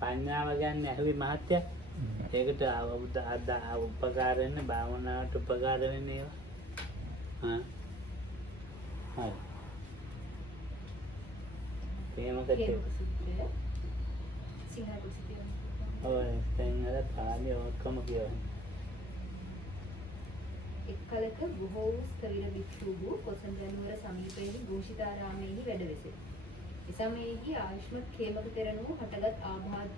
පඤ්ඤාව ගන්න ඇහුවේ මහත්තයා. ඒකට උපකාර වෙන්නේ භාවනාවට උපකාර වෙන්නේ ඒවා. හරි. ප්‍රේමක සූත්‍රය සිංහල පුස්තකයේ. ඔය සිංහල පාලි ඔක්කොම කියවන්නේ. එක්කලක බොහෝ වූ ස්ථවිර භික්ෂුහු කොසඹ සමීපයේ ഘോഷිතාරාමයේහි වැඩ වෙසේ. එසමයෙහි ආයුෂ්මත් khemaka තෙරණුව හටගත් ආබාධ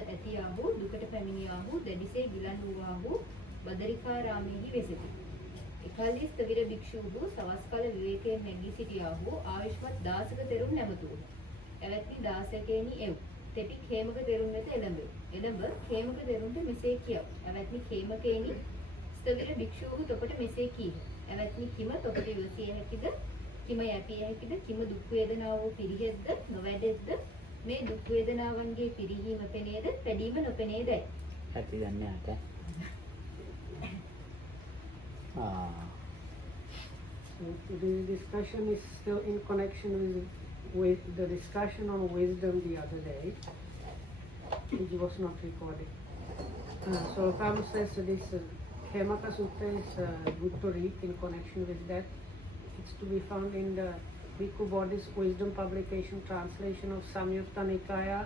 ඇතියාහු දුකට පැමිණියාහු දැඩිසේ ගිලන් වූවාහු බදරිකාරාමයේහි වෙසෙති. එකල්හි ස්ථවිර භික්ෂුහු සවස් කල විවේකයෙන් නැගී සිටියාහු ආයුෂ්මත් දාසක තෙරුන් නැමතුහ. එවැත්නි දාසකේනි එව් තෙපි khemaka තෙරුන් වෙත එළඹේ. එළඹ khemaka තෙරුන්ට මෙසේ කියව. එවැත්නි khemakaේනි ස්ථවිර භික්ෂුහු තොපට මෙසේ කීහ. එවැත්නි කිම තොපට ඉවසිය හැකිද? කිම යැපිය හැකිද? කිම දුක් වේදනාව පිරිහෙද්ද නොවැඩෙද්ද? මේ දුක් වේදනාවන්ගේ පිරිහීම පෙනේද? පැඩීම නොපෙනේද? ඇති දන්නේ නැත. So the discussion is still in connection with the discussion on wisdom the other day, which was not recorded. So Prabhu says this Khemaka Sutta is good to read in connection with that. It's to be found in the Bhikkhu Bodhi's Wisdom Publication translation of Samyutta Nikaya.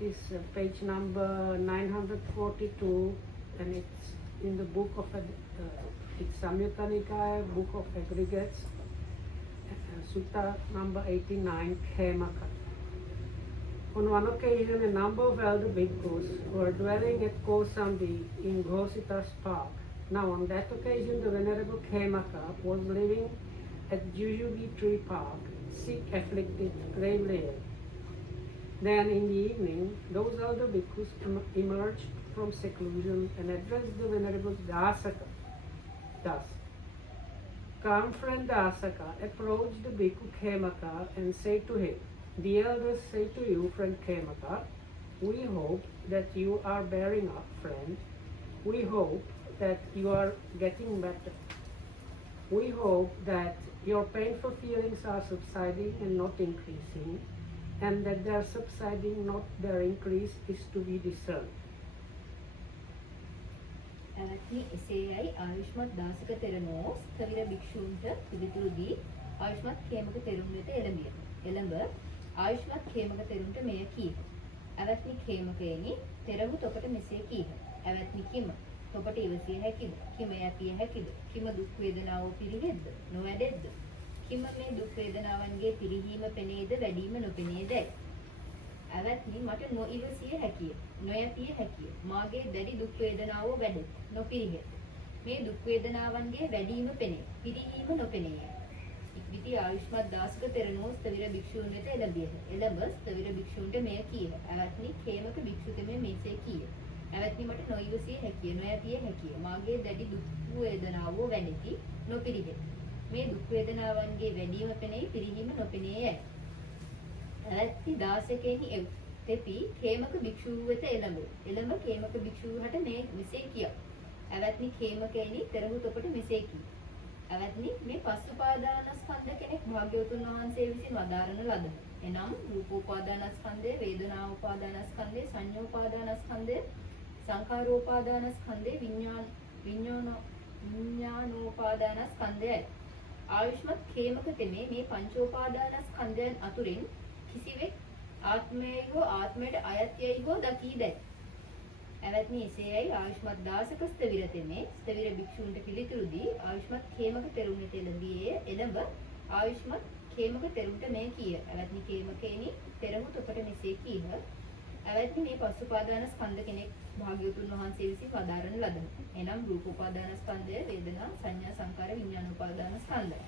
Is page number 942, and it's in the book of it's Samyutta Nikaya, book of aggregates, Sutta number 89, Khemaka. On one occasion, a number of elder bhikkhus were dwelling at Kosambi in Ghosita's park. Now, on that occasion, the Venerable Khemaka was living at Jujubee Tree Park, sick, afflicted, gravely ill. Then, in the evening, those elder bhikkhus emerged from seclusion and addressed the Venerable Dasaka thus. Come, friend Dasaka, approach the bhikkhu Khemaka and say to him, the elders say to you, friend Khemaka, we hope that you are bearing up, friend. We hope that you are getting better. We hope that your painful feelings are subsiding and not increasing, and that their subsiding, not their increase, is to be discerned. එවැත්නි එසේයයි ආයුෂ්මත් දාසක තෙරණුවෝ ස්ථවිර භික්ෂූන්ට පිළිතුරු දී ආයුෂ්මත් khemaka තෙරුන් වෙත එළඹිය. එළඹ ආයුෂ්මත් khemaka තෙරුන්ට මෙය කීහ. එවැත්නි khemakaේනි තෙරහු තොපට මෙසේ කීහ. එවැත්නි කිම තොපට ඉවසිය හැකිද? කිම යැපිය හැකිද? කිම දුක් වේදනාව පිරිහෙද්ද නොවැඩෙද්ද? කිම මේ දුක් වේදනාවන්ගේ පිරිහීම පෙනේද වැඩිම නොපෙනේද? එවැත්නි මට නොඉවසිය හැකිය, නොයැපිය හැකිය. මාගේ දැඩි දුක් වේදනාව වැඩෙත්, නොපිරිහෙත්. මේ දුක් වේදනාවන්ගේ වැඩිම පෙනේ, පිරිහීම නොපෙනේය. ඉක්බිති ආයුෂ්මත් දාසක තෙරණුවෝ ස්ථවිර භික්ෂූන් වෙත එළඹියහ. එළඹ ස්ථවිර භික්ෂූන්ට මෙය කීහ. එවැත්නි khemaka භික්ෂුතෙමේ මෙසේ කීය. එවැත්නි මට නොඉවසිය හැකිය, නොයැපිය හැකිය. මාගේ දැඩි දුක් වේදනාව වැඩෙති, නොපිරිහෙත්. මේ දුක් වේදනාවන්ගේ වැඩිම පෙනේ, පිරිහීම නොපෙනේය. එවැත්නි දාසකේනි එව් තෙපි khemaka භික්ෂුව වෙත එළඹ. එළඹ khemaka භික්ෂුවහට මේ මෙසේ කිය. එවැත්නි khemakaේනි තෙරහු තොපට මෙසේ කී. එවැත්නි මේ පස් උපාදානස්කන්ධ කෙනෙක් භාග්‍යවතුන් වහන්සේ විසින් වදාරන ලද. එනම් රූපෝපාදානස්කන්ධය, වේදනාෝපාදානස්කන්ධය, සංඤ්ඤෝපාදානස්කන්ධය, සංඛාරෝපාදානස්කන්ධය, විඥානෝපාදානස්කන්ධයයි. ආයුෂ්මත් khemaka තෙමේ මේ පංචෝපාදානස්කන්ධයන් අතුරින් කිසිවෙක් ආත්මයයි හෝ ආත්මයට අයත්යයි හෝ දකීදැයි. එවැත්නි එසේයයි ආයුෂ්මත් දාසක ස්ථවිර තෙමේ ස්ථවිර භික්ෂූන්ට පිළිතුරු දී ආයුෂ්මත් khemaka තෙරුන් වෙත එළඹියේ. එළඹ ආයුෂ්මත් khemaka තෙරුන්ට මේ කීය. එවැත්නි khemakaේනි තෙරහු තොපට මෙසේ කීහ. එවැත්නි මේ පස් උපාදානස්කන්ධ කෙනෙක් භාග්‍යවතුන් වහන්සේ විසින් වදාරන ලද. එනම් රූපෝපාදානස්කන්ධය, වේදනා, සංඥා, සංකාර, විඥානෝපාදානස්කන්ධය.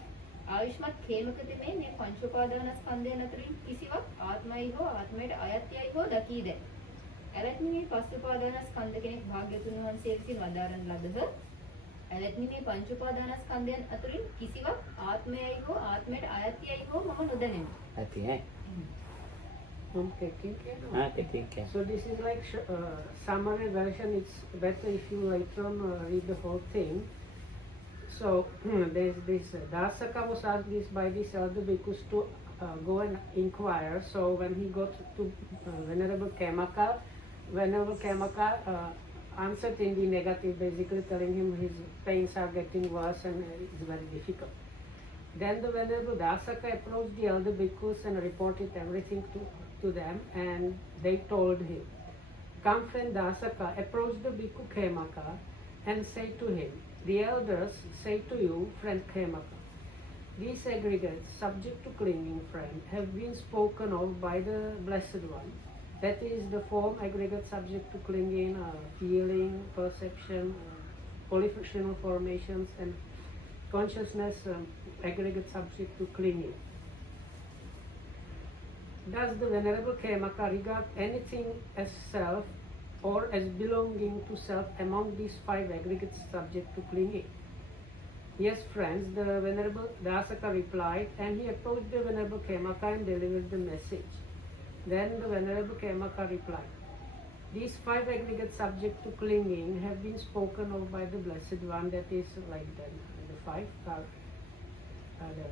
ආයුෂ්මත් khemaka තෙමේ මේ පංච උපාදානස්කන්ධයන් අතරින් කිසිවක් ආත්මයි හෝ ආත්මයට අයත්යයි හෝ දකීදැයි. එවැත්නි මේ පස් උපාදානස්කන්ධ කෙනෙක් භාග්‍යවතුන් වහන්සේ විසින් වදාරන ලදහ. එවැත්නි මේ පංච උපාදානස්කන්ධයන් අතරින් කිසිවක් ආත්මයයි හෝ ආත්මයට අයත්යයි හෝ මම නොදැනෙමි. ඇති ඈ. Okay, ठीक है ना? हाँ, ठीक है. So this is like summary version. It's better if you later on read the whole thing. So there's this Dasaka was asked this by this elder bhikkhus to go and inquire. So when he got to Venerable Khemaka answered in the negative, basically telling him his pains are getting worse and it's very difficult. Then the Venerable Dasaka approached the elder bhikkhus and reported everything to them, and they told him, "Come, friend Dasaka, approach the bhikkhu Khemaka and say to him, the elders say to you, friend Khemaka, these aggregates, subject to clinging, friend, have been spoken of by the Blessed One. That is the form aggregate subject to clinging, feeling, perception, polyfunctional formations, and consciousness aggregate subject to clinging. Does the Venerable Khemaka regard anything as self or as belonging to self among these 5 aggregates subject to clinging?" "Yes, friends," the Venerable Dasaka replied, and he approached the Venerable Khemaka and delivered the message. Then the Venerable Khemaka replied, "These 5 aggregates subject to clinging have been spoken of by the Blessed One." That is like the 5 are the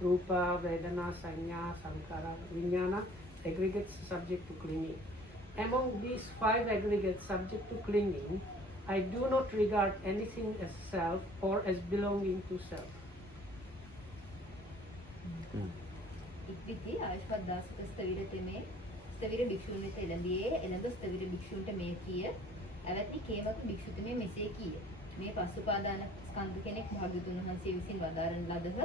Rupa, Vedana, Sanya, Sankara, Vijnana, aggregates subject to clinging. Among these 5 aggregates subject to clinging, I do not regard anything as self or as belonging to self. ඉක්විති ආයුෂ්මත් දාසක ස්ථවිර තෙමේ ස්ථවිර භික්ෂුන් වෙත එළඹියේ එළඹ ස්ථවිර භික්ෂුන්ට මේ කිය ඇවැත්නි කේමක භික්ෂුතුමේ මෙසේ කිය මේ පස්උපාදාන ස්කන්ධ කෙනෙක් භාග්‍යවතුන් වහන්සේ විසින් වදාරන ලදහ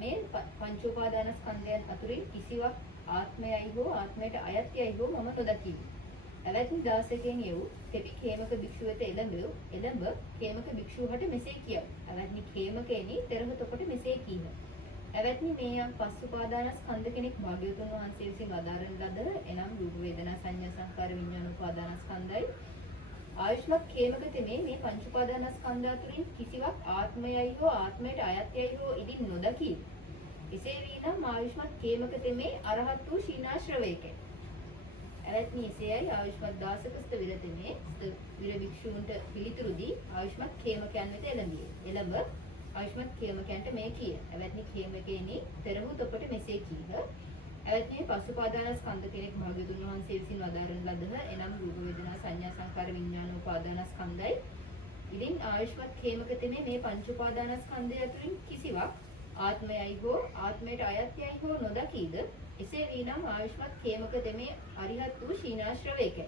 මේ පංච උපාදාන ස්කන්ධයන් අතුරින් කිසිවක් ආත්මයයි හෝ ආත්මයට අයත්යයි හෝ මම නොදකිමි. ඇවැත්නි දාසකෙන් යව් තෙපි කේමක භික්ෂුව වෙත එළඹ කේමක භික්ෂුවට මෙසේ කිය ඇවැත්නි කේමකෙනි තෙරහතකොට මෙසේ කීහ ඇවැත්නි මේ යම් පස්උපාදාන ස්කන්ධ කෙනෙක් භාග්‍යවතුන් වහන්සේ විසින් වදාරන ලද එනම් රූප වේදනා සංඥා සංකාර විඤ්ඤාණ උපාදාන ස්කන්ධයි ආයුෂ්මත් කේමක තෙමේ මේ පංච උපාදාන ස්කන්ධ අතුරින් කිසිවක් ආත්මයයි හෝ ආත්මයට අයත්යයි හෝ ඉදින් නොදකි. එසේ වීනම් ආයුෂ්මත් කේමක තෙමේ අරහත් වූ ශීනාශ්‍රවේකයි. ඇවැත්නි එසේයි ආයුෂ්මත් දාසක ස්ථවිර තෙමේ ස්ථවිර භික්ෂූන්ට පිළිතුරු දී ආයුෂ්මත් කේමකයන් වෙත එළඹියේ. එළඹ ආයුෂ්මත් කේමකයන්ට මේ කිය ඇවැත්නි කේමකෙනි තෙරහුත් ඔබට මෙසේ කීහ ඇවැත්නි පස්උපාදාන ස්කන්ධ කෙනෙක් භාග්‍යවතුන් වහන්සේ විසින් වදාරන ලදහ එනම් රූප වේදනා සංඥා සංකාර විඤ්ඤාණ උපාදාන ස්කන්ධයි. ඉතින් ආයුෂ්මත් කේමක තෙමේ මේ පංච උපාදාන ස්කන්ධය අතරින් කිසිවක් ආත්මයයි හෝ ආත්මයට අයත්යයි හෝ නොදකීද එසේ වීනම් ආයුෂ්මත් කේමක තෙමේ අරිහත් වූ ශීනාශ්‍රවේකයි.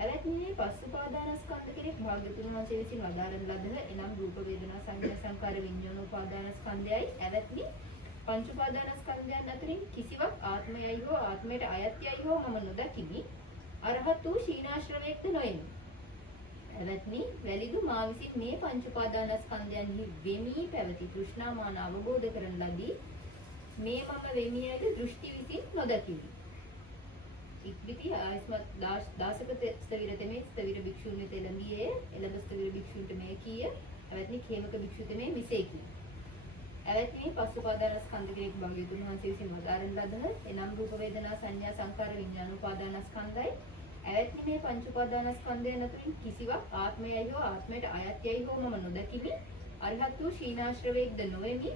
ඇවැත්නි මේ පස්උපාදාන ස්කන්ධ කෙනෙක් භාග්‍යවතුන් වහන්සේ විසින් වදාරන ලදහ එනම් රූප වේදනා සංඥා සංකාර විඤ්ඤාණ උපාදාන ස්කන්ධයයි. ඇවැත්නි පංච උපාදාන ස්කන්ධයන් අතරින් කිසිවක් ආත්මයයි හෝ ආත්මයට අයත්යයි හෝ මම නොදකිමි. අරහත් වූ ශීනාශ්‍රවේක්ද නොෙමි. ඇවැත්නි වැලිදු මා විසින් මේ පංච උපාදාන ස්කන්ධයන්හි වෙමි පැවති තෘෂ්ණාමාන අවබෝධ කරන ලදී මේ මම වෙමි යද දෘෂ්ටි විසින් නොදකිමි. ඉක්විති ආයුෂ්මත් දාසක ස්ථවිර තෙමේ ස්ථවිර භික්ෂුන් වෙත එළඹියේ එළඹ ස්ථවිර භික්ෂුන්ට මේ කිය ඇවැත්නි කේමක භික්ෂු තෙමේ මෙසේ කී ඇවැත්නි පස්උපාදාන ස්කන්ධ කෙනෙක් භාග්‍යවතුන් වහන්සේ විසින් වදාරන ලදහ එනම් රූප වේදනා සංඥා සංකාර විඤ්ඤාණ උපාදාන ස්කන්ධයි. ඇවැත්නි මේ පංච උපාදාන ස්කන්ධයන් අතරින් කිසිවක් ආත්මයයි හෝ ආත්මයට අයත්යයි හෝ මම නොදකිමි. අරිහත් වූ ශීනාශ්‍රවේක්ද නොෙමි.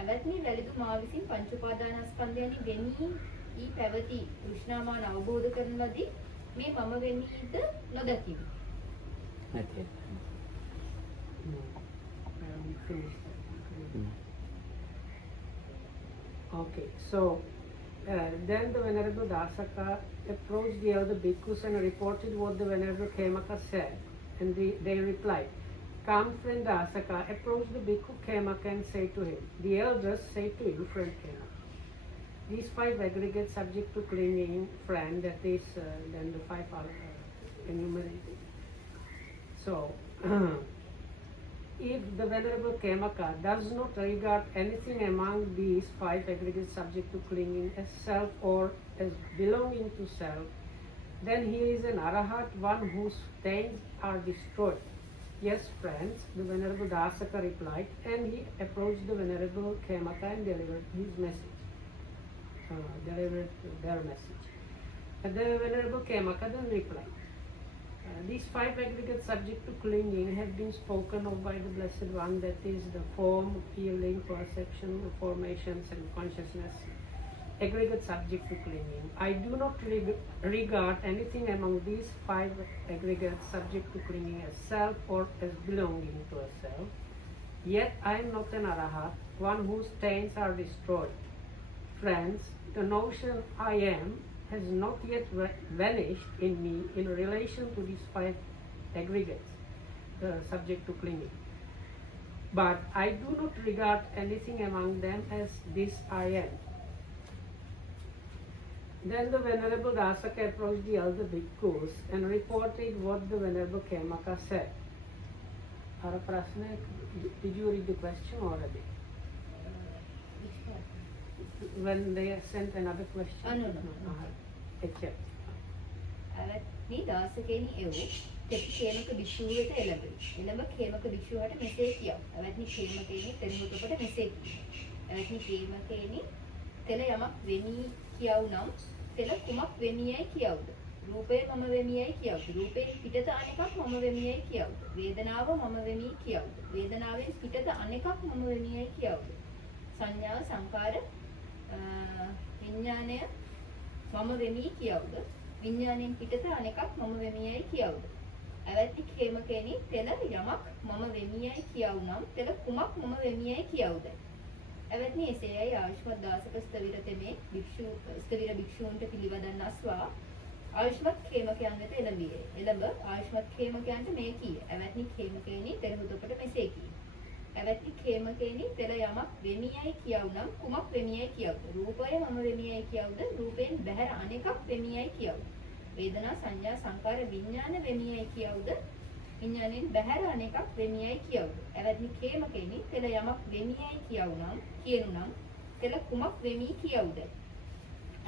ඇවැත්නි වැලිදු මා විසින් පංච උපාදාන ස්කන්ධයන්හි වෙමි ඊ පැවති තෘෂ්ණාමාන අවබෝධ කරන ලදී මේ මම වෙමිද නොදකිමි. නැති. Okay, so then the Venerable Dasaka approached the elder bhikkhus and reported what the Venerable Khemaka said, and they replied, "Come, friend Dasaka, approach the bhikkhu Khemaka and say to him, the elders say to you, friend Khemaka, these 5 aggregate subject to clinging, friend," that is, then the 5 are enumerated. So, if the Venerable Khemaka does not regard anything among these 5 aggregate subject to clinging as self or as belonging to self, then he is an arahat, one whose stains are destroyed. "Yes, friends," the Venerable Dasaka replied, and he approached the Venerable Khemaka and delivered his message. Delivered their message. And the Venerable Khemaka then replied, These five aggregates subject to clinging have been spoken of by the Blessed One, that is, the form, feeling, perception, formations, and consciousness, aggregate subject to clinging. I do not regard anything among these five aggregates subject to clinging as self or as belonging to a self. Yet I am not an arahat, one whose stains are destroyed. Friends, the notion I am has not yet vanished in me in relation to these five aggregates subject to clinging. But I do not regard anything among them as this I am. Then the Venerable Dasaka approached the elder bhikkhus and reported what the Venerable Khemaka said. Ara prasna, did you read the question already? Which part? When they sent another question? No. Except. අවත්නි දාසකෙනි එව් තෙත් කේමක භික්ෂුව වෙත එළඹෙයි. එළඹ කේමක භික්ෂුවට මෙසේ කියව. අවත්නි කේමකෙනි තෙරුහුතපට මෙසේ කියයි. අවත්නි කේමකෙනි තෙල යමක් වෙමි කියව නම් තෙල කුමක් වෙමියයි කියවද? රූපය මම වෙමියයි කියවද? රූපයෙන් පිටත අනෙකක් මම වෙමියයි කියවද? වේදනාව මම වෙමි කියවද? වේදනාවෙන් පිටත අනෙකක් මම වෙමියයි කියවද? සංඥා සංකාර විඥානය මම වෙමි කියවද? විඥාණයෙන් පිටත අනෙකක් මම වෙමියයි කියවද? අවැත්ති කේමකෙනි තෙල යමක් මම වෙමියයි කියව නම් තෙල කුමක් මම වෙමියයි කියවද? අවැත්නි එසේයයි ආයුෂ්මත් දාසක ස්ථවිර තෙමේ ස්ථවිර භික්ෂූන්ට පිළිවදන් අස්වා ආයුෂ්මත් කේමකයන් වෙත එළඹියේ. එළඹ ආයුෂ්මත් කේමකයන්ට මේ කීය. අවැත්නි කේමකෙනි තෙරහුතපට මෙසේ කීය. අවැත්නි කේමකෙනි තෙල යමක් වෙමියයි කියව නම් කුමක් වෙමියයි කියවද? රූපය මම වෙමියයි කියවද? රූපයෙන් බැහැර අනෙකක් වෙමියයි කියවද? වේදනා සංඥා සංකාර විඥාන වෙමියයි කියවද? විඥාණයෙන් බැහැර අනෙකක් වෙමියයි කියවද? අවැත්නි කේමකෙනි තෙල යමක් වෙමියයි කියව නම් කියනු නම් තෙල කුමක් වෙමි කියවද?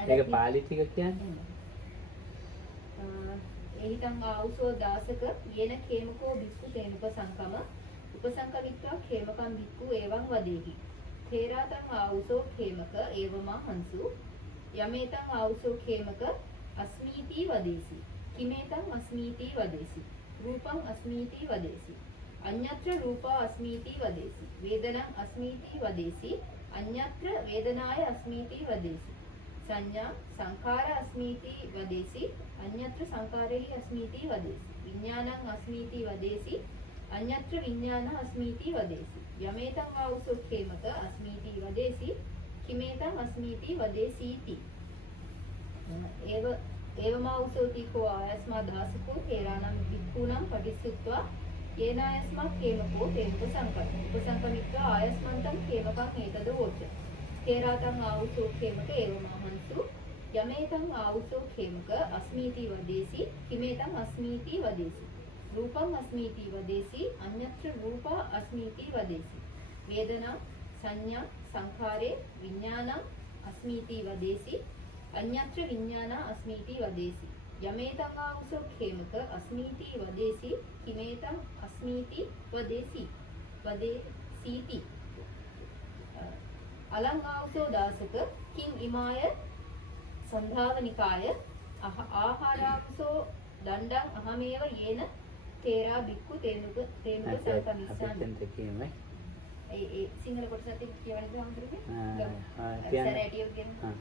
ඒක පාලි ටික කියන්නේ. එහිතං ආවුසෝ දාසක යේන කේමකෝ බික්ඛු තේනුප සංකම උපසංකවිත්වා කේමකම් බික්ඛු එවං වදේහි තේරාතං ආවුසෝ කේමක ඒවමා හංසු යමේතං ආවුසෝ කේමක අස්මීති වදේසි කිමේතං අස්මීති වදේසි රූපං අස්මීති වදේසි අඤ්ඤත්‍ර රූපා අස්මීති වදේසි වේදනං අස්මීති වදේසි අඤ්ඤත්‍ර වේදනාය අස්මීති වදේසි සංඥා සංඛාර අස්මීති වදේසි අඤ්ඤත්‍ර සංඛාරේහි අස්මීති වදේසි විඥානං අස්මීති වදේසි අඤ්ඤත්‍ර විඥාන අස්මීති වදේසි යමේතං ආවුසෝ කේමක අස්මීති වදේසි කිමේතං අස්මීති වදේසීති ඒවමාවුසෝති කෝ ආයස්මා දාසකෝ තේරාණං වික්ඛූණං පටිච්චුත්වා යේනායස්මා කේමකෝ තේනුප සංකල්ප උපසංකමිත්වා ආයස්මන්තං කේමකං ඒතද වෝච තේරාතං ආවුසෝ කේමක ඒවමාහංසු යමේතං ආවුසෝ කේමක අස්මීති වදේසි කිමේතං අස්මීති වදේසි රූපං අස්මීති වදේසි අඤ්ඤත්‍ර රූපා අස්මීති වදේසි වේදනා සංඥා සංඛාරේ විඥානං අස්මීති වදේසි අඤ්ඤත්‍ර විඥාන අස්මීති වදේසි යමේතං ආවුසෝ කේමක අස්මීති වදේසි කිමේතං අස්මීති වදේසි වදේසීති අලං ආවුසෝ දාසක කිං ඉමාය සන්ධාවනිකාය ආහාරාවුසෝ දණ්ඩං අහමේව යේන තේරා බික්ඛු තේනුක සංකමිස්සන් කියමයි. ඒ සිංහල කොටසත් කියවන්නේ හම්බුනේ. කියන්නේ.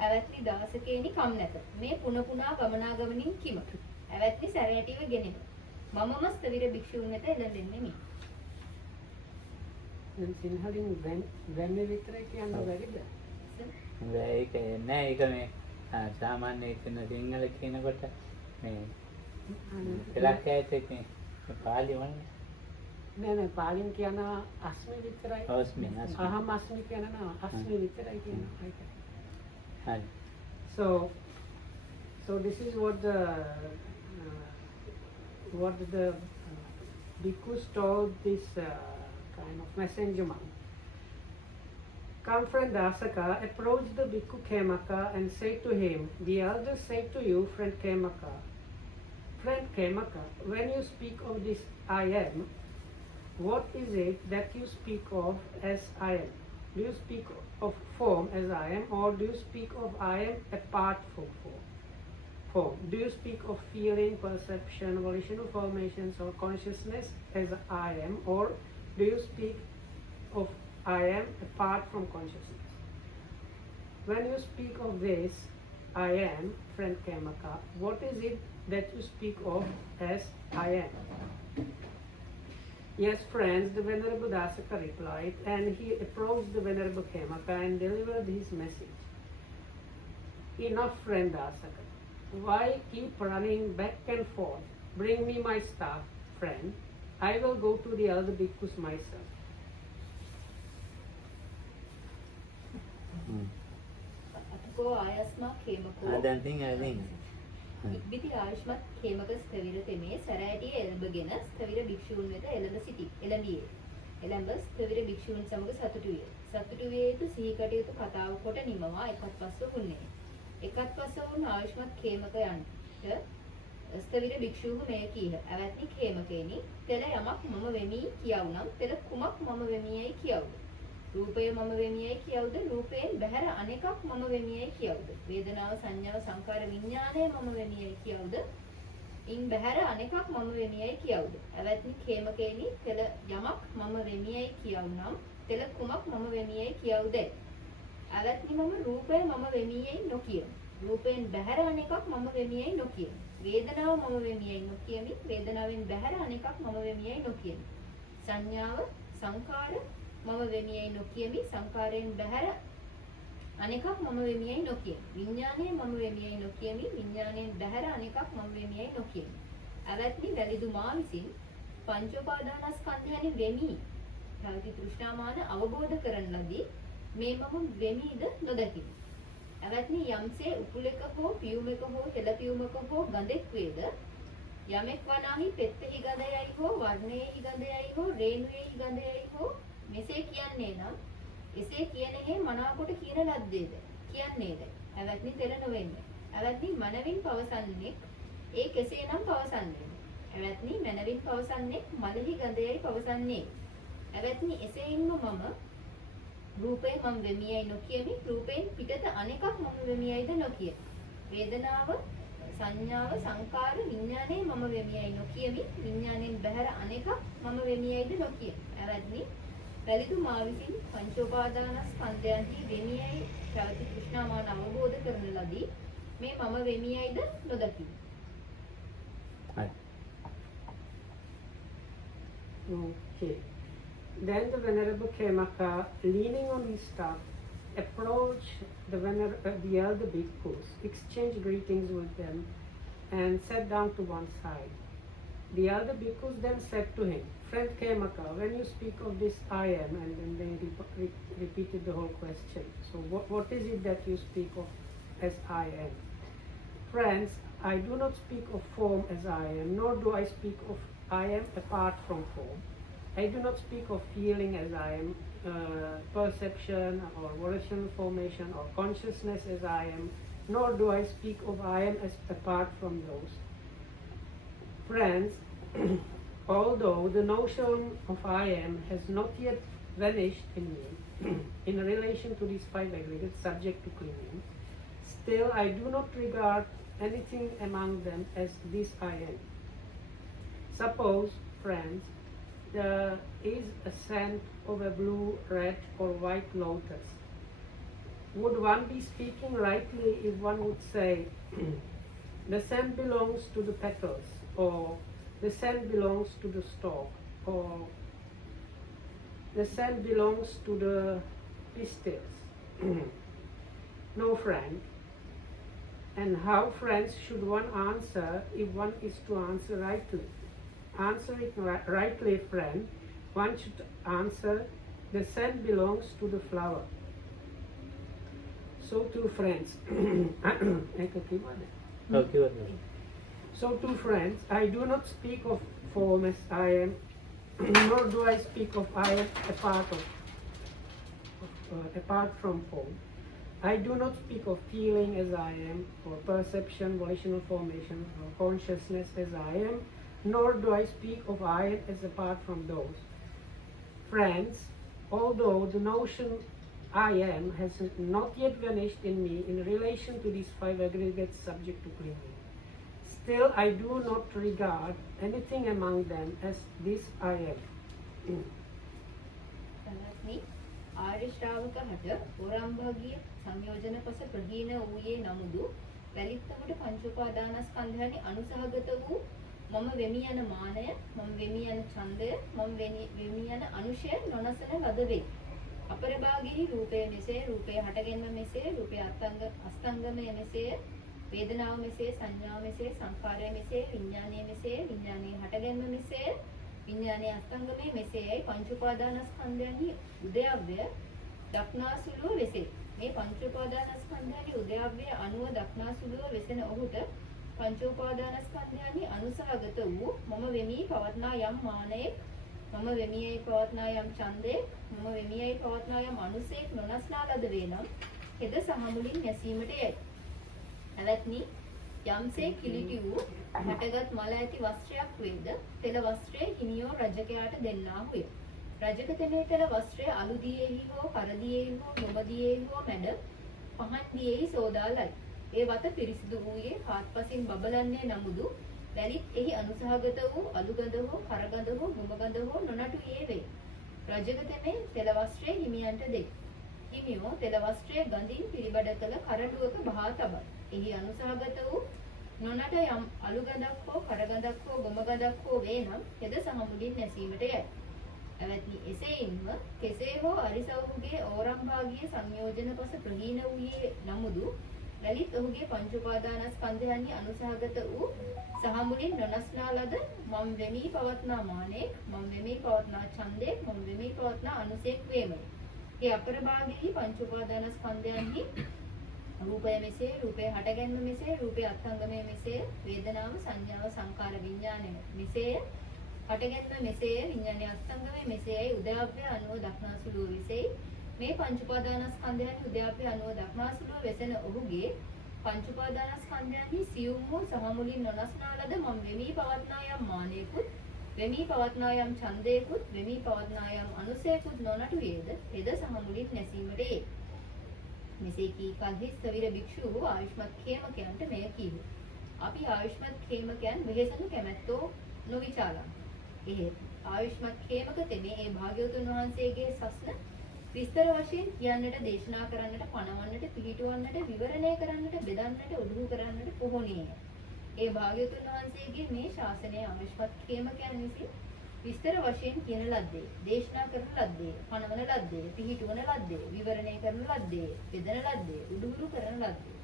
අවැත්නි දාසකේනි කම් නැත. මේ පුන පුනා ගමනාගමනින් කිම. අවැත්නි සැරයටිව ගෙනෙම. මමම ස්ථවිර භික්ෂූන් වෙත එළඹෙන්නේ මි. දැන් සිංහලින් වෙන්නේ විතරයි කියන්න බැරිද? ඒක නෑ ඒක මේ සාමාන්‍ය ඉතින් සිංහල කියනකොට මේ එලක් ඇයිද පාලි වන්නේ නෑ පාලින් කියන අස්මි විතරයි. අස්මි අහම අස්මි කියන අස්මි විතරයි කියනවා. හරි. So this is what the bhikkhus told this kind of messenger man. Come friend Dasaka approached the bhikkhu Khemaka and said to him, the elders say to you, friend Khemaka, when you speak of this I am, what is it that you speak of as I am? Do you speak of form as I am, or do you speak of I am apart from form? form? Do you speak of feeling, perception, volitional formations, or consciousness as I am, or do you speak of I am apart from consciousness? When you speak of this I am, friend Khemaka, what is it that you speak of as I am? Yes, friends, the Venerable Dasaka replied, and he approached the Venerable Khemaka and delivered his message. Enough, friend Dasaka. Why keep running back and forth? Bring me my staff, friend. I will go to the elder bhikkhus myself. අතකෝ ආයස්මා කේමකෝ දැන් තින් ඉක්බිති ආයුෂ්මත් කේමක ස්ථවිර තෙමේ සැරෑටිය එළඹගෙන ස්ථවිර භික්ෂූන් වෙත එළඹියේ. එළඹ ස්ථවිර භික්ෂූන් සමග සතුටු විය. සතුටු විය යුතු සිහි කටයුතු කතාව කොට නිමවා එකත් පස්ව වුණේ. එකත් පස්ව වුණ ආයුෂ්මත් කේමකයන්ට ස්ථවිර භික්ෂූහු මෙය කීහ. ඇවැත්නි කේමකේනි, තෙල යමක් මම වෙමි කියවුනම් තෙල කුමක් මම වෙමියයි කියවුද? රූපය මම වෙමියයි කියවුද? රූපයෙන් බැහැර අනෙකක් මම වෙමියයි කියවුද? වේදනාව, සංඥාව, සංකාර, විඥානය මම වෙමියයි කියවුද? ඉන් බැහැර අනෙකක් මම වෙමියයි කියවුද? ඇවැත්නි කේමකේනි, තෙල යමක් මම වෙමියයි කියවුනම් තෙල කුමක් මම වෙමියයි කියවුද? ඇවැත්නි මම රූපය මම වෙමියයි නොකියමි. රූපයෙන් බැහැර අනෙකක් මම වෙමියයි නොකියමි. වේදනාව මම වෙමියයි නොකියමි. වේදනාවෙන් බැහැර අනෙකක් මම වෙමියයි නොකියමි. සංඥාව, සංකාර මම වෙමියයි නොකියමි. සංකාරයෙන් බැහැර අනෙකක් මම වෙමියයි නොකියමි. විඥානය මම වෙමියයි නොකියමි. විඥාණයෙන් බැහැර අනෙකක් මම වෙමියයි නොකියමි. අවැත්නි වැලිදු මා විසින් පංච උපාදානස්කන්ධයන් වෙමි ප්‍රවෘත්ති තෘෂ්ණාමාන අවබෝධ කරන ලදී. මේ මම වෙමීද නොදකිමි. අවැත්නි යම්සේ උපුලක හෝ පියුමක හෝ හෙළපියුමක හෝ ගඳෙක් වේද, යමෙක් වනාහි පෙත්තෙහි ගඳයයි හෝ වර්ණයෙහි ගඳයයි හෝ රේණුවේහි ගඳයයි හෝ මෙසේ කියන්නේ නම් එසේ කියනෙහි මනාකොට කියන ලද්දේද කියන්නේද? අවැත්නි තෙල නොවෙන්නේ. අවැත්නි මනවින් පවසන්නේ ඒ කෙසේනම් පවසන්නේ? අවැත්නි මනවින් පවසන්නේ මලෙහි ගඳයයි පවසන්නේ. අවැත්නි එසේින්ම මම රූපේ මම වෙමියයි නොකියමි. රූපයෙන් පිටත අනෙකක් මම වෙමියයිද නොකියමි. වේදනාව, සංඥාව, සංකාර, විඥානය මම වෙමියයි නොකියමි. විඥාණයෙන් බැහැර අනෙකක් මම වෙමියයිද නොකියමි. අවැත්නි වැලිදු මා විසින් පංචෝපාදානස්කන්ධයන්හි වෙමියයි ප්‍රවෘත්ති තෘෂ්ණාමාන අවබෝධ කරන ලදී. මේ මම වෙමියයිද නොදකිමි. Okay. Then the Venerable Khemaka, leaning on his staff, approached the elder bhikkhus, exchanged greetings with them, and sat down to one side. The elder bhikkhus then said to him, Friend Khemaka, when you speak of this I am, and then they repeated the whole question. So what is it that you speak of as I am? Friends, I do not speak of form as I am, nor do I speak of I am apart from form. I do not speak of feeling as I am, perception or volitional formation or consciousness as I am, nor do I speak of I am as apart from those. Friends, although the notion of I am has not yet vanished in me in relation to these five aggregates subject to clinging, still I do not regard anything among them as this I am. Suppose, friends, there is a scent of a blue, red or white lotus. Would one be speaking rightly if one would say, the scent belongs to the petals, or the scent belongs to the stalk, or the scent belongs to the pistils? No, friend. And how, friends, should one answer if one is to answer rightly? Answer it rightly, friend. One should answer, the scent belongs to the flower. So too, friends. So too, friends, I do not speak of form as I am, nor do I speak of I am apart from form. I do not speak of feeling as I am, or perception, volitional formation, or consciousness as I am, nor do I speak of I am as apart from those. Friends, although the notion I am has not yet vanished in me in relation to these five aggregates subject to clinging, Still, I do not regard anything among them as this I am. සනත්නි ආර්ය ශ්‍රාවක හට පොරම්භාගිය සංයෝජන පස ප්‍රහීන වූයේ නමුදු වැලිත්තමට පංච උපාදානස්කන්ධයන්හි අනුසහගත වූ මම වෙමි යන මානය මම වෙමි යන ඡන්දය මම වෙමි යන අනුශය නොනසන ලද වේ. අපරභාගී රූපය මෙසේ රූපය හටගෙන්ම මෙසේ රූපය අස්තංගමය මෙසේ වේදනාව මෙසේ සංඥාව මෙසේ සංඛාරය මෙසේ විඥානය මෙසේ විඥානයේ හටගෙන්ම මෙසේ විඥානයේ අස්තංගමය මෙසේයි පංච උපාදානස්කන්ධයන්හි උදයව්‍ය දක්නාසුලුව වෙසේ. මේ පංච උපාදානස්කන්ධයන්හි උදයව්‍ය අනුව දක්නාසුලුව වෙසෙන ඔහුට පංච උපාදානස්කන්ධයන්හි අනුසහගත වූ මම වෙමි පවත්නා යම් මානයෙක් මම වෙමියයි පවත්නා යම් ඡන්දේ මම වෙමියයි පවත්නා යම් අනුසේක් නොනස්නා ලද වේ නම් හෙද සහ මුලින් නැසීමට යයි. නැවත්නි යම්සේ කිලිටි වූ හැටගත් මල ඇති වස්ත්‍රයක් වේද තෙල වස්ත්‍රය හිමියෝ රජකයාට දෙන්නාහුය. රජක තෙමේ තෙල වස්ත්‍රය අලු දියෙහි හෝ කරදියෙහි හෝ නොබ දියෙහි හෝ මැඩ පහන් දියෙහි සෝදාලයි. ඒ වත පිරිසිදු වූයේ හාත්පසින් බබලන්නේ නමුදු වැලිත් එහි අනුසහගත වූ අලුගඳ හෝ කරගඳ හෝ නුඹගඳ හෝ නොනටුයේ වේ. රජක තෙමේ තෙල වස්ත්‍රය හිමියන්ට දෙයි. හිමියෝ තෙල වස්ත්‍රය ගඳින් පිළිබඩ කළ කරඩුවක බහා තබයි. එහි අනුසහගත වූ නොනට යම් අලුගඳක් හෝ කරගඳක් හෝ ගොමගඳක් හෝ වේ නම් හෙද සහ මුලින් නැසීමට යයි. ඇවැත්නි එසේයින්ම කෙසේ හෝ අරිසවුගේ ඕරම්භාගිය සංයෝජන පස ප්‍රහීන වූයේ නමුදු වැලිත් ඔහුගේ පංච උපාදානස්කන්ධයන්හි අනුසහගත වූ සහ මුලින් නොනස්නා ලද මම වෙමි පවත්නා මානෙක් මම වෙමි පවත්නා ඡන්දේ මම වෙමි පවත්නා අනුසේක් වේමයි. ඒ අපරභාගයේ පංච උපාදානස්කන්ධයන්හි රූපය මෙසේ රූපය හටගැන්ම මෙසේ රූපය අත්ංගමය මෙසේ වේදනාව සංඥාව සංකාර විඥානය මෙසේ හටගැන්ම මෙසේ විඥානය අත්ංගමය මෙසේයි උදයව්‍ය අනුව දක්නාසුලුව විසෙයි. මේ පංච උපාදානස්කන්ධයන් උදයව්‍ය අනුව දක්නාසුලුව වෙසෙන ඔහුගේ පංච උපාදානස්කන්ධයන්හි සියුම් වූ සහ මුලින් නොනස්නා ලද මම වෙමි පවත්නා යම් මානෙකුත් වෙමි පවත්නා යම් ඡන්දේකුත් වෙමි පවත්නා යම් අනුසේකුත් නොනටු වේද හෙද සහ මුලින් නැසීමට ඒ. මෙසේ කී කල්හි ස්ථවිර භික්ෂුව ආයුෂ්මත් khemකයන්ට මෙය කීව. අපි ආයුෂ්මත් khemකයන් වෙහෙසනු කැමැත්තෝ නොවිචාරම්. එහෙත් ආයුෂ්මත් khemක තෙමේ ඒ භාග්‍යවතුන් වහන්සේගේ සස්න විස්තර වශයෙන් කියන්නට දේශනා කරන්නට පණවන්නට පිළිටවන්නට විවරණය කරන්නට බෙදන්නට උදුරු කරන්නට පොහොණිය. ඒ භාග්‍යවතුන් වහන්සේගේ මේ ශාසනය ආයුෂ්මත් khemකයන් විසින් විස්තර වශයෙන් කියන ලද්දේ, දේශනා කරන ලද්දේ, පණවන ලද්දේ, පිළිටවන ලද්දේ, විවරණය කරන ලද්දේ, බෙදන ලද්දේ, උදුරු කරන ලද්දේ.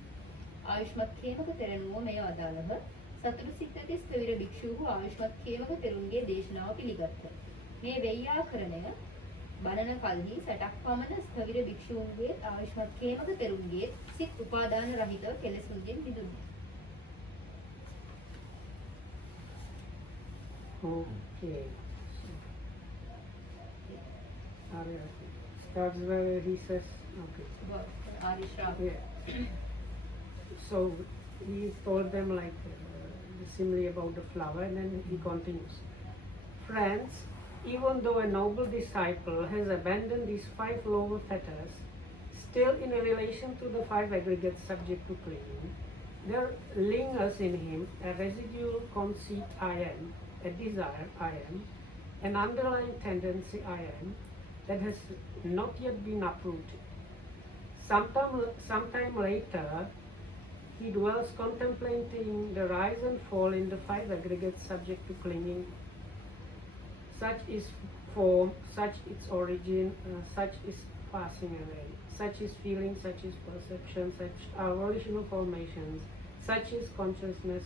ආයුෂ්මත් khemක තෙරණුව මෙය අදාළව සතුරු සිත්තේ ස්ථවිර භික්ෂුව ආයුෂ්මත් khemක තෙරුන්ගේ දේශනාව පිළිගත්ත. මේ වෙය්‍යාකරණය බලන කල්හි සටක් පමණ ස්ථවිර භික්ෂූන්ගේ ආයුෂ්මත් khemක තෙරුන්ගේ සිත් උපාදාන රහිතව කෙලෙසුන්ගෙන් මිදුණි. Okay. Arya starts where he says, okay. ආර්ය ශ්‍රාවක Yeah. So he told them like the simile about the flower, and then he continues. Friends, even though a noble disciple has abandoned these 5 lower fetters, still in relation to the 5 aggregates subject to clinging, there lingers in him a residual conceit I am, a desire I am, an underlying tendency I am, that has not yet been uprooted. Sometime later, he dwells contemplating the rise and fall in the 5 aggregates subject to clinging. Such is form, such its origin, such is passing away. Such is feeling, such is perception, such are volitional formations, such is consciousness,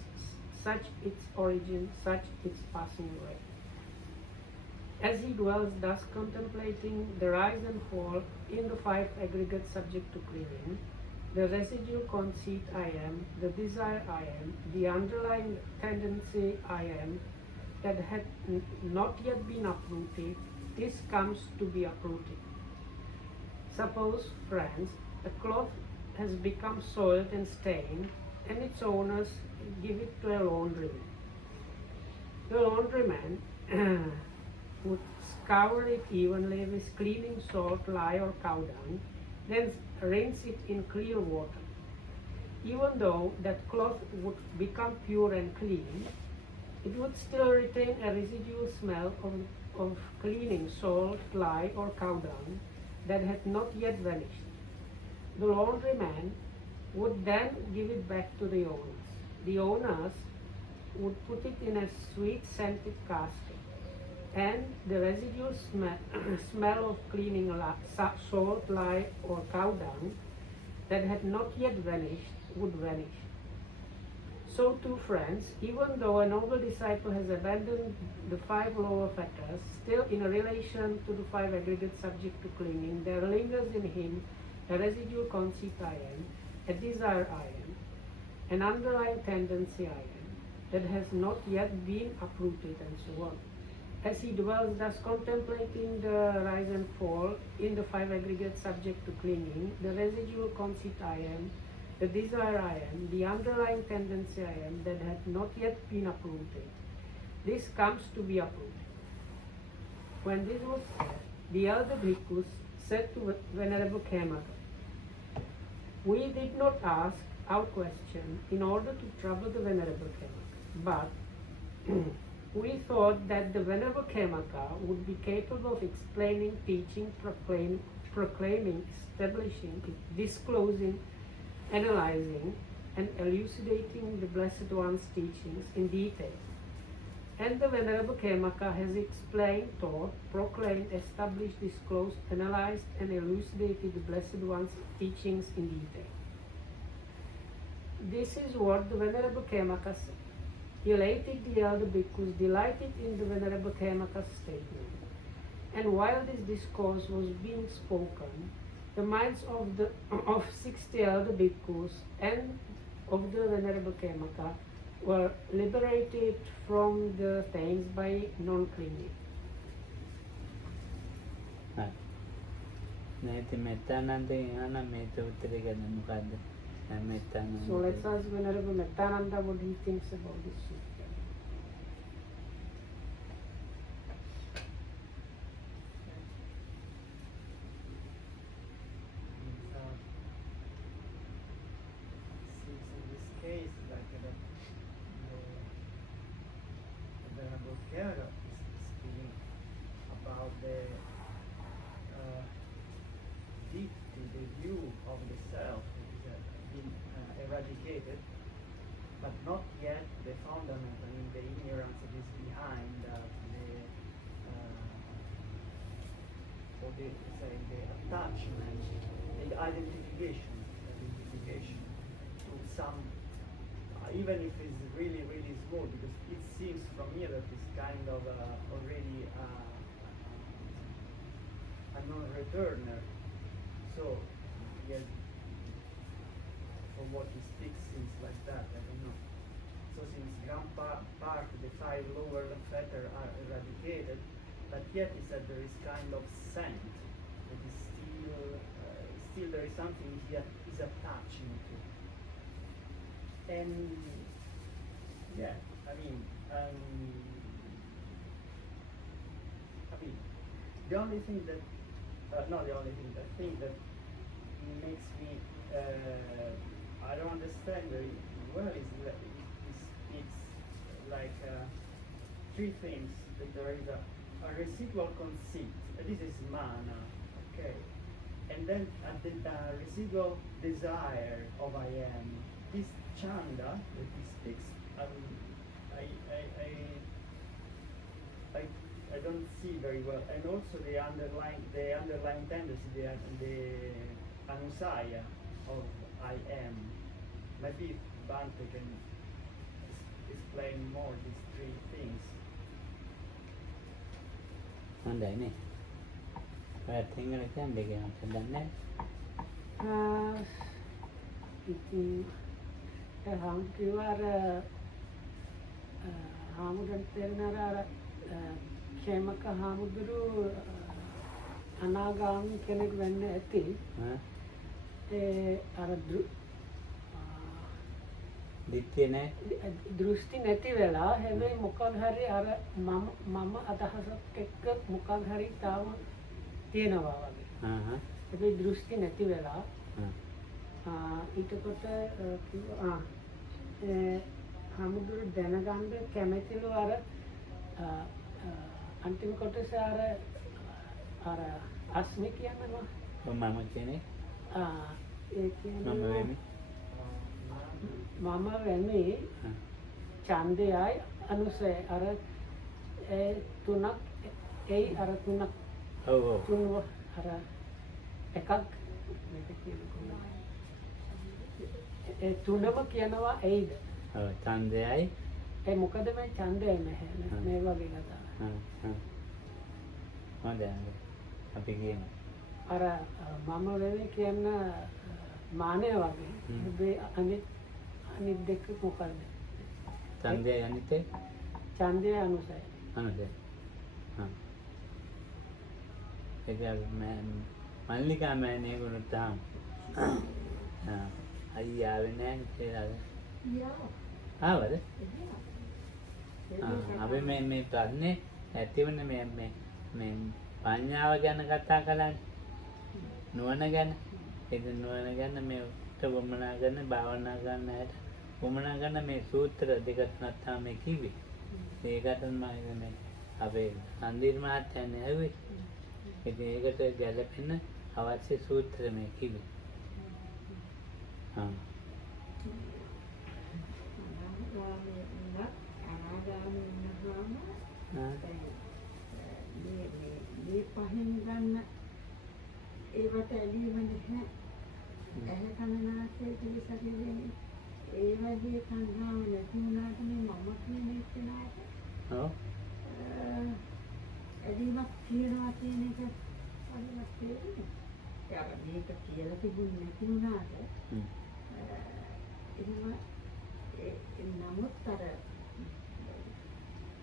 such its origin, such its passing away. As he dwells thus contemplating the rise and fall in the 5 aggregates subject to clinging, the residual conceit I am, the desire I am, the underlying tendency I am, that had not yet been uprooted, this comes to be uprooted. Suppose, friends, a cloth has become soiled and stained, and its owners give it to a laundryman. The laundryman would scour it evenly with cleaning salt, lye or cow dung, then rinse it in clear water. even though that cloth would become pure and clean, it would still retain a residual smell of cleaning, salt, lye, or cow dung that had not yet vanished. The laundryman would then give it back to the owners. The owners would put it in a sweet scented casket, and the residual smell of cleaning salt, lye, or cow dung that had not yet vanished would vanish. So too, friends, even though a noble disciple has abandoned the 5 lower fetters, still in relation to the 5 aggregate subject to clinging, there lingers in him a residual conceit I am, a desire I am, an underlying tendency I am, that has not yet been uprooted, and so on. As he dwells thus contemplating the rise and fall in the 5 aggregate subject to clinging, the residual conceit I am, the desire I am, the underlying tendency I am that had not yet been uprooted, this comes to be uprooted. When this was said, the elder bhikkhus said to Venerable Khemaka, "We did not ask our question in order to trouble the Venerable Khemaka, but we thought that the Venerable Khemaka would be capable of explaining, teaching, proclaiming, establishing, disclosing, analyzing, and elucidating the Blessed One's teachings in detail. And the Venerable Khemaka has explained, taught, proclaimed, established, disclosed, analyzed, and elucidated the Blessed One's teachings in detail." This is what the Venerable Khemaka said. Elated the elder bhikkhus, delighted in the Venerable Khemaka's statement. And while this discourse was being spoken, the minds of 60 elder bhikkhus and of the Venerable Khemaka were liberated from the stains by non-clinging. නැති මෙත්තානන්ද යන මේත උත්තරේ ගන්න මොකද්ද? මෙත්තානන්ද. So let's ask Venerable Mettananda what he thinks about this sutta. Seems in this case like the Venerable Khemaka is speaking about the the view of the self that has been eradicated, but not yet the fundament, I mean the ignorance that is behind the attachment and the identification to some, even if it's really, really small, because it seems from here that it's kind of already a non-returner. So, yes, from what he speaks, seems like that, I don't know. So since grand part, the 5 lower fetters are eradicated, but yet he said there is kind of scent that is still there is something he is attaching to. And, yeah, I mean, the only thing that not the only thing, the thing that makes me, I don't understand very well is that he speaks like 3 things, that there is a residual conceit, this is mana, okay, and then the residual desire of I am, this chanda that he speaks, I don't see very well, and also the underlying tendency, the anusaya of I am. Maybe Bhante can explain more these 3 things. හොඳයිනේ. ඔයත් සිංහල කියන්නේ දෙකම හදන්නේ. ඉතින් හාමුදුරුවෝ හාමුදුරන් තේරෙනාර Khemaka හාමුදුරුවෝ අනාගාමී කෙනෙක් වෙන්න ඇති. අර දිට්ඨිය නැහැ. දෘෂ්ටි නැති වෙලා හැබැයි මොකක් හරි අර මම අදහසක් එක්ක මොකක් හරි තාම තියෙනවා වගේ. හැබැයි දෘෂ්ටි නැති වෙලා ඊටකොට කිව්වා හමුදුර දැනගන්න කැමැතිලු අර අන්තිම කොටස අර අස්මි කියනවා මම කියන්නේ ඒ මම කියන්නේ වෙමි. මම වෙන්නේ ඡන්දයයි අනුසය අර තුනක් අර තුනක් ඔව් ඔව්. තුන අර එකක් මේක කියනකො ඒ තුනම කියනවා ඒද ඔව් ඡන්දයයි ඒ මොකද මේ ඡන්දය මේ වගේ කතා හොඳයි. අපි කියමු. අර මම වෙන්නේ කියන මානය වගේ හැබැයි අනිත් දෙක මොකක්ද ඡන්දයයි අනිතේ ඡන්දය අනුසය අනුසය. ඒක මල්ලිකා මෑණිය ගුණත් තාම අයියා ආවේ නැහැ නේද? ආවද? අපි මේ ප්‍රශ්නේ ඇතිවන්නේ මේ පඤ්ඤාව ගැන කතා කළානේ. නුවණ ගැන. ඒක නුවණ ගැන මේ උත්තරවමනා කරන භාවනා කරන ඇයට වමනා කරන මේ සූත්‍ර දෙක තුනක් තමයි කිව්වේ. ඒකට මම කියන්නේ අපේ අන්දිර මහත්තයන් ඇහුවේ. ඉතින් ඒකට ගැලපෙන අවශ්‍ය සූත්‍ර මේ කිව්වේ. මේ පහෙන් ගන්න ඒවට ඇලීම නැහැ. ඇහැ කන නාසය දිව ශරීරයෙන් ඒ වගේ සංහාව නැති වුණාට මේ මම කියන එක්කෙනාට ඔව් ඇලීමක් තියනවා කියන එක හරියට තේරෙන්නේ. ඒක මේක කියලා තිබුණ නැති වුණාට එහෙම නමුත් අර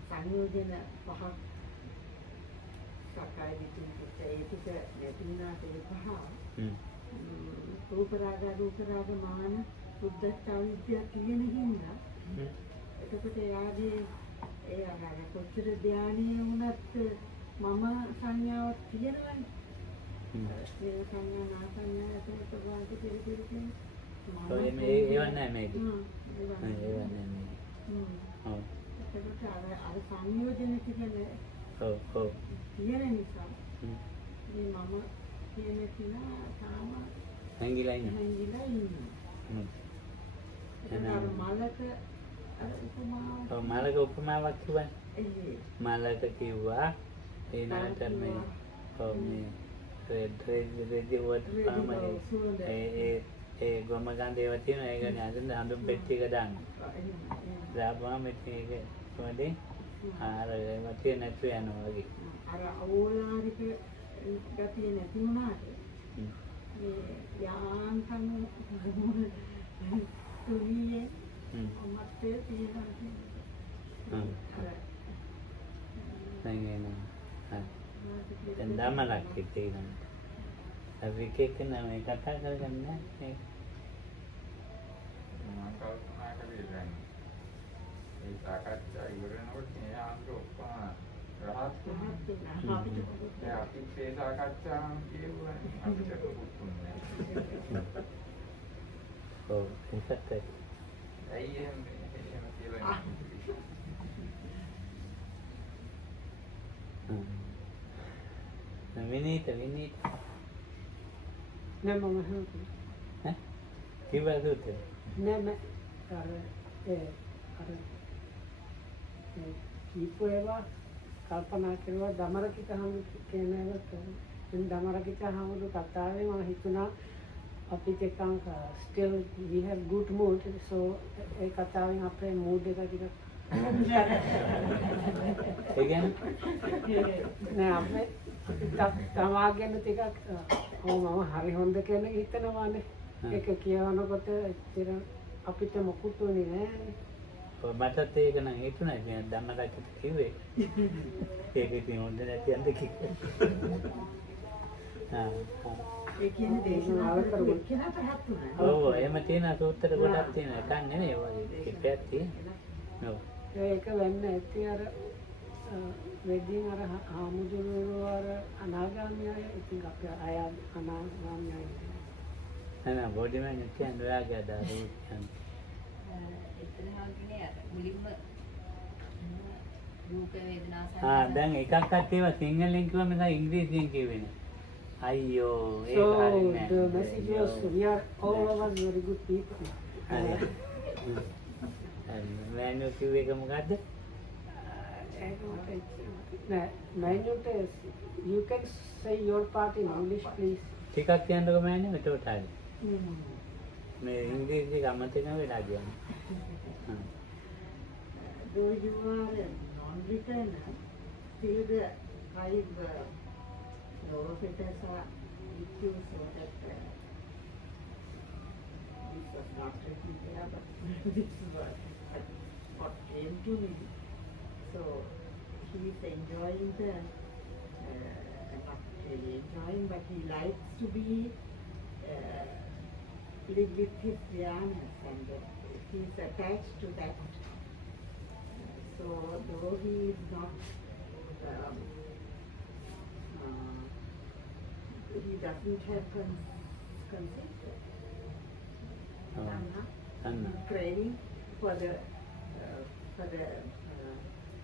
සංයෝජන පහක් සකාය විචිකිච්ඡ ඒ ටික නැති වුණාට ඒ පහ රූප රාග මාන බුද්ධ අවිද්‍යාව කියන හින්දා එතකොට එයාගේ ඒ අර කොච්චර ධානයේ වුණත් මම සංඥාවක් තියෙනවනේ. මේ සංඥා නා සංඥා ඒකට වාන්ති පිළිපිලි කියන්නේ ඔය මේ ඒව නැහැ මේක. ඒව නැහැ මේක. ඔව්. එතකොට අර සංයෝජන කියන්නේ ඔව් තියෙන නිසා මේ මම කියන කෙනා තාම හැංගිලා ඉන්නවා. හැංගිලා ඉන්නවා. එහෙනම් මලක උපමාව ඔව් මලක උපමාවක් කිව්වනේ. මලක කිව්වා ඊනාට මේ ඔව් මේ රෙදි වද ඒ ගොම ගඳ ඒවා තියෙනවා. ඒක නේද හඳුන් පෙට්ටි එක දාන්න. දාපුවම මෙතන ඒක කොහොමද ආර ඒවා තියෙන නැතු යනවා වගේ. අර ඕලාරික ගතිය නැති වුණාට මේ යාන්තම් තුනියේ අමතේ තියෙනවා. දැන් දමලක් තියෙනවා. අපි කෙකන මේ කතා කරගන්න මේ මම කල්පනා කරේ දැන් මේ සාකච්ඡා ඉවර වෙනකොට මේ ආන්ත ඔක්කොම රහත් වුණා. දැන් අපි මේ සාකච්ඡාම කියුවානේ අපිට පුතුන්නේ. ඔව් ඒකත් ඇයි එහෙම කියලා විනීත නෑ මම හිතුවා ඈ කිව්වද උත්තර නෑ අර කීපේවා කල්පනා කරුවා දමරකිත හමු කියන එක දැන් දමරකිත හමුදු කතාවේ මම හිතුණා අපිට එකම still we have good mood so ඒ කතාවෙන් අපේ mood එක ටික ඒ කියන්නේ නෑ අපේ තමාගෙන ටිකක් මම හරි හොඳ කෙනෙක් හිතනවානේ ඒක කියවනකොට ඉතින් අපිට මොකුත් උනේ නෑනේ. ඔය මටත් ඒක නම් හිතුණා ඉතින් ධම්මරක්ක කිව්වේ. ඒක ඉතින් හොඳ නැති අන්ද කිව්වේ. ඒ කියන්නේ දේශනාව කරපු කෙනාට රහත් වුණා. ඔව් එහෙම තියෙන සූත්‍ර ගොඩක් තියෙනවා. එකක් නෙමෙයි වගේ කිපයක් තියෙනවා. ඔව්. ඒක වෙන්න ඇති අර වෙද්දීන් අර හාමුදුරුවෝ අර අනාගාමී අය ඉතින් අපි අය අනාගාමී අය නෑ බොඩි මෑන් කියන්නේ ඔයාගේ අදහස කියන්නේ. එතන හාගිනේ අර මුලින්ම රූප වේදනා දැන් එකක් ඒවා සිංහලෙන් කිව්වම නිසා ඉංග්‍රීසියෙන් කිව්වේ නෑ. අයියෝ ඒක So හරියන්නේ the නෑ. message was, we are all of us very good people. මෑන්යෝ කිව්වේ එක මොකද්ද? Manual is, you can say your part in English, please. ටිකක් කියන්නකො මෑන්යෝ එතකොට හරි. මේ ඉංග්‍රීසි එක අමතක වෙලා කියන්නේ. Though you are a non-returner, still the 5 neurofitters are with you, so that this was not written there, but this was what came to me. So he is enjoying not really enjoying, but he likes to be live with his Dhyanas, and he is attached to that. So though he is not, he doesn't have conceit, craving for the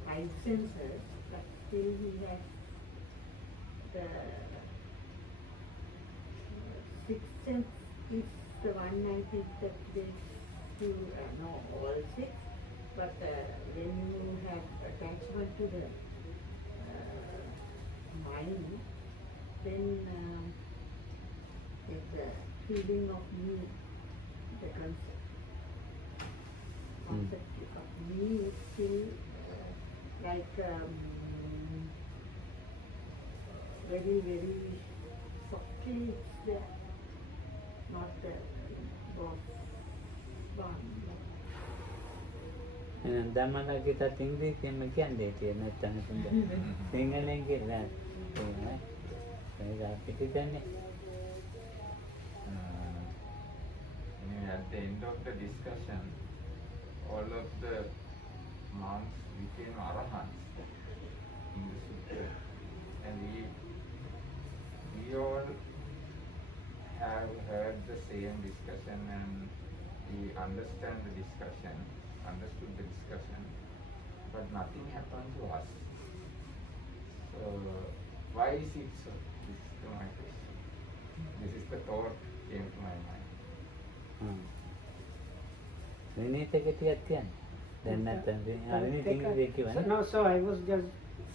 five senses, but still he has the sixth sense is the one I think that they do know all six, but when you have attachment to the mind, then the feeling of me, the concept of me is still like very, very softly it's there, not the boss one. එහෙනම් දමනකිටත් ඉංග්‍රීසියෙන්ම කියන්නේ තියෙන නැත්නම් සිංහලෙන් කියලා නෑ. ඒක අපිට දැන්නේ. At the end of the discussion, all of the monks became arahants in the sutta, and we all have heard the same discussion, and we understood the discussion, but nothing happened to us. So why is it so? This is my question. This is the thought came to my mind. විනීත ටිකක් කියන්නේ. දැන් නැත්නම් විනීත ඉංග්‍රීසි කියවනේ. No, so I was just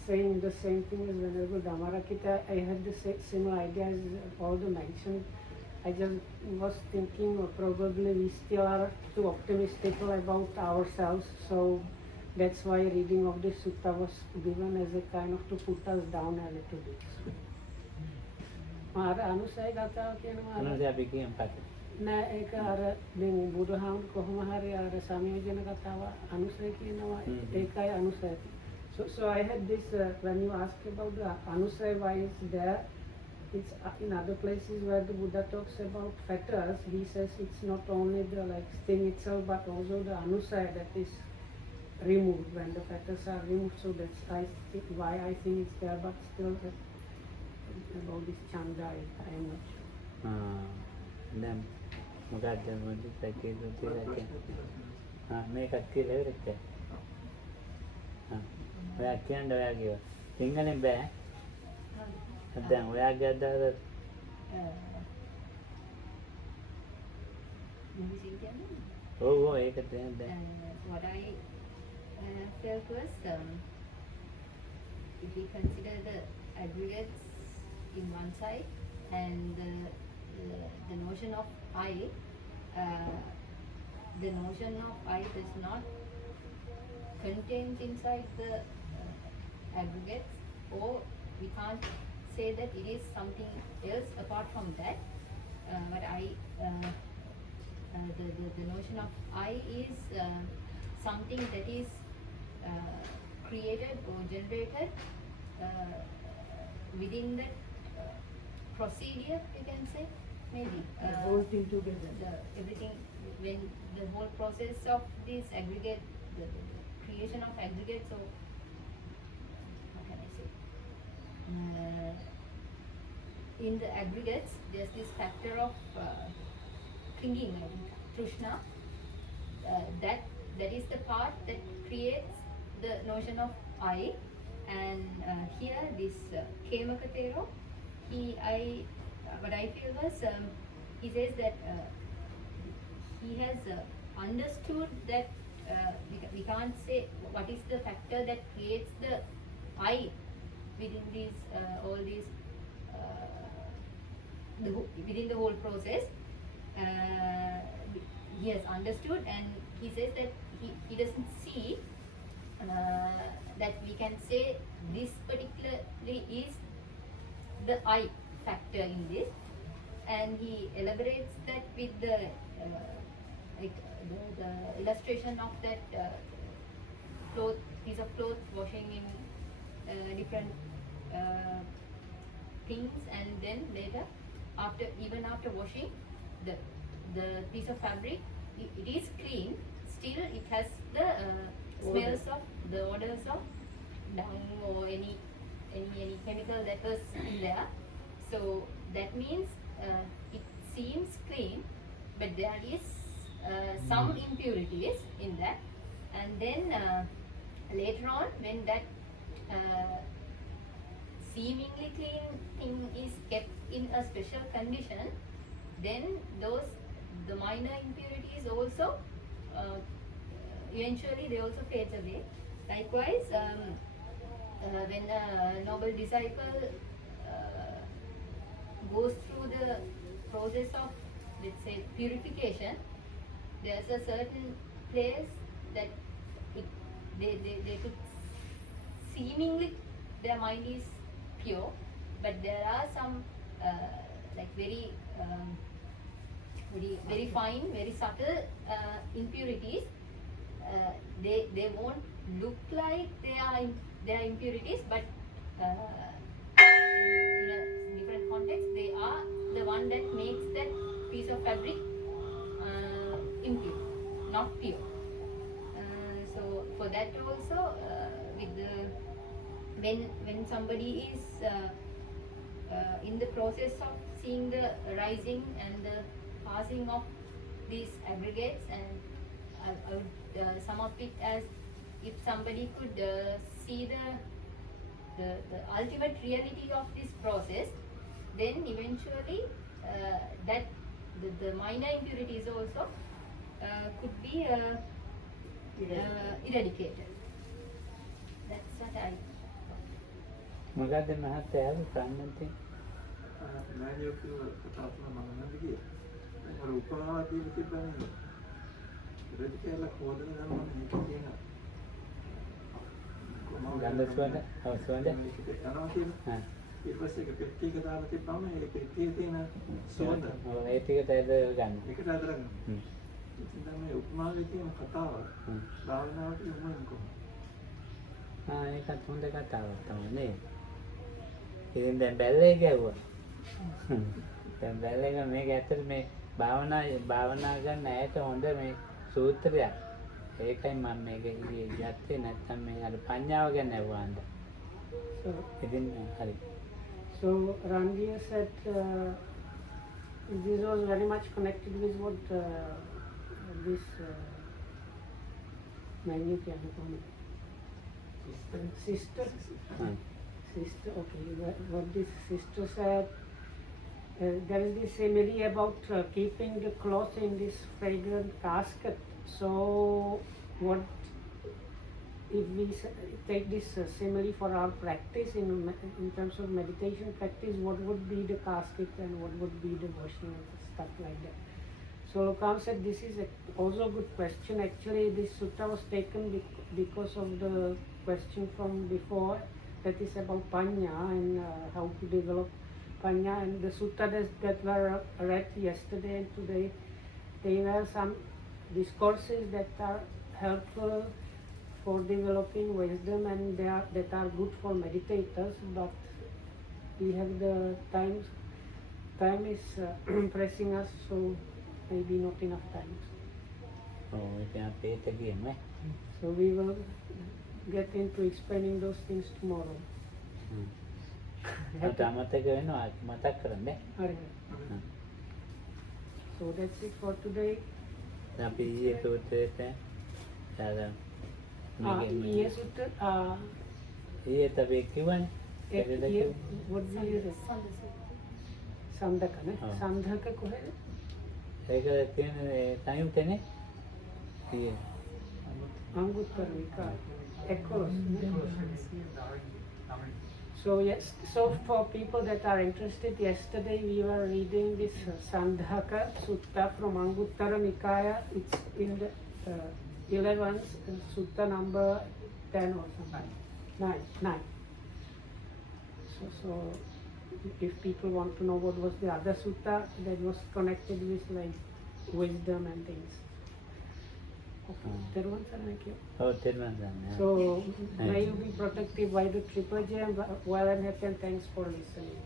saying the same thing as Venerable Dhammarakita. I had the similar ideas all the mentioned. I just was thinking probably we still are too optimistic about ourselves, so that's why reading of the sutta was given as a kind of to put us down a little bit. අනුසය කතාව කියනවා අනුසය අපි කියමු කතාව. නෑ ඒක අර දැන් බුදුහාමුදුරු කොහොම හරි අර සංයෝජන කතාව අනුසය කියනවා ඒකයි අනුසය. So I had this when you ask about the anusay why it's there, it's in other places where the Buddha talks about fetters, he says it's not only the like sting itself but also the anusay that is removed when the fetters are removed. So that's why I think it's there, but still about this chanda I am not sure. දැන් මොකක්ද මොකද පැකේජ් තියෙන්නේ. මේකත් කියලා ඉවරද? ඔයා කියන්නේ ඔයාගේ සිංහලෙන් බෑ. දැන් ඔයාගේ අදහස ඔව් ඒක දැන් what I felt was if we consider the aggregates in one side and the notion of I, the notion of I is not contained inside the aggregates, or we can't say that it is something else apart from that. But the notion of I is something that is created or generated within the procedure, you can say, maybe. The whole thing together. Everything, when the whole process of this aggregate, the creation of aggregates, so how can I say? In the aggregates, there's this factor of clinging, I think, Trishna, that is the part that creates the notion of I. And here this Kemakatero, what I feel was he says that he has understood that we can't say what is the factor that creates the I within these all these within the whole process. He has understood, and he says that he doesn't see that we can say this particularly is the I factor in this, and he elaborates that with the the illustration of that piece of cloth washing in different things, and then later even after washing the piece of fabric, it is clean, still it has the smells of the odors of dung or any chemical that was in there. So that means it seems clean, but there is some impurities in that. And then later on, when that seemingly clean thing is kept in a special condition, then the minor impurities also eventually they also fade away. Likewise, when a noble disciple goes through the process of, let's say, purification, there's a certain place that they could seemingly their mind is pure, but there are some like very fine, very subtle impurities. They won't look like they are impurities, but in a different context, they are the one that makes that piece of fabric impure, not pure. So for that also, with the when somebody is in the process of seeing the rising and the passing of these aggregates, and I would sum up it as if somebody could see the ultimate reality of this process, then eventually that the minor impurities also could be eradicated. That's what I thought. මොකද මහත්තයා ප්‍රාණන්තේ මෑනියෝ කියන කතා කරන මම නේද කියේ. අර උපමාවක් දීලා තිබ්බනේ. රෙදි කියලා හොදන ගමන් මේක තියෙන. ගන්ධස්වද අවස්වද යනවා කියලා. ඊට පස්සේ ඒක පෙට්ටියක දාලා තිබ්බම ඒ පෙට්ටියේ තියෙන සුවඳ ඒ ටික තැද ගන්න. ඒකට අදලා ගන්න. ඉතින් දැන් මේ උපමාවේ තියෙන කතාව භාවනාවට යොමු වෙන්නේ කොහොමද? ඒකත් හොඳ කතාවක් තමයි නේ. ඉතින් දැන් බැල්ලේ ගැව්වා. දැන් බැල්ලේ මේක ඇත්තට මේ භාවනා කරන ඇයට හොඳ මේ සූත්‍රයක්. ඒකයි මම මේක ගත්තේ, නැත්නම් මේ අර පඤ්ඤාව ගැන ඇහුවාන්ද. ඉතින් හරි. So Ranveer said this was very much connected with what this menu sister. Sister, okay. What this sister said, there is this simile about keeping the cloth in this fragrant casket. So, what if we take this simile for our practice in terms of meditation practice? What would be the casket and what would be the washing and stuff like that? So Kam said this is also a good question. Actually, this sutta was taken because of the question from before, that is about panya and how to develop panya. And the sutta that were read yesterday and today, they were some discourses that are helpful for developing wisdom and that are good for meditators. But we have the time is pressing us, so maybe not enough time. So we will get into explaining those things tomorrow. මට අමතක වෙනවා මතක් කරන්න. Hare. So that's it for today. අපි ඊයේ සූත්‍රයට අර ඊයේ සූත්‍ර ඊයේත් අපි කිව්වනේ. ඒකද කිව්වේ? what do you say? සන්දක නේ. ඔව්. සන්දක කොහෙද? ඒක කියන්නේ සංයුක්තනේ. ඊයේ. අංගුත්තර නිකාය. 11. So yes, so for people that are interested, yesterday we were reading this Sandhaka Sutta from Anguttara Nikaya. It's in the 11th Sutta number 10 or something. 9. So if people want to know what was the other sutta that was connected with like wisdom and things. Okay, Teruvan Saranaki. ඔව් තේරුණා ගන්න. So may you be protected by the Triple J and well and happy, and thanks for listening.